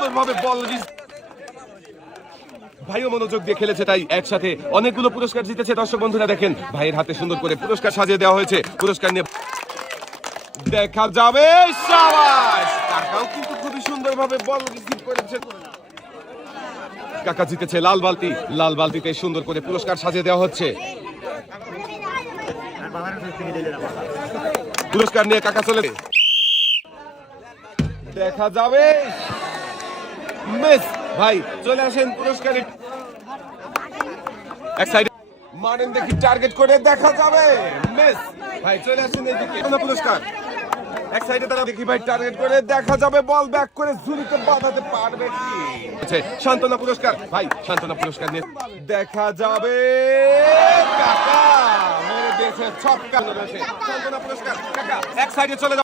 সুন্দরভাবে বল ভাইও মনোযোগ দিয়ে খেলেছে, তাই একসাথে অনেকগুলো পুরস্কার জিতেছে। দর্শক বন্ধুরা দেখেন, ভাইয়ের হাতে সুন্দর করে পুরস্কার সাজিয়ে দেওয়া হয়েছে। পুরস্কার নিয়ে দেখা যাবে। শাবাশ, কাকাও কিন্তু খুবই সুন্দরভাবে বল রিসিভ করেছে। কাকা জিতেছে লাল বালতি। লাল বালতিতে সুন্দর করে পুরস্কার সাজিয়ে দেওয়া হচ্ছে। পুরস্কার নিয়ে কাকা চলে দেখা যাবে। মিস ভাই চলে আসেন পুরস্কারে। এক সাইডে মারেন দেখি, টার্গেট করে দেখা যাবে। মিস ভাই চলে আসেন এইদিকে। পুরস্কার এক সাইডে তারা দেখি ভাই, টার্গেট করে দেখা যাবে। বল ব্যাক করে ঝুড়িতে বাঁধাতে পারবে কি? সান্ত্বনা পুরস্কার ভাই, সান্ত্বনা পুরস্কার নিয়ে দেখা যাবে। কাকা মেরে দিয়েছে ছক্কা। সান্ত্বনা পুরস্কার কাকা এক সাইডে চলে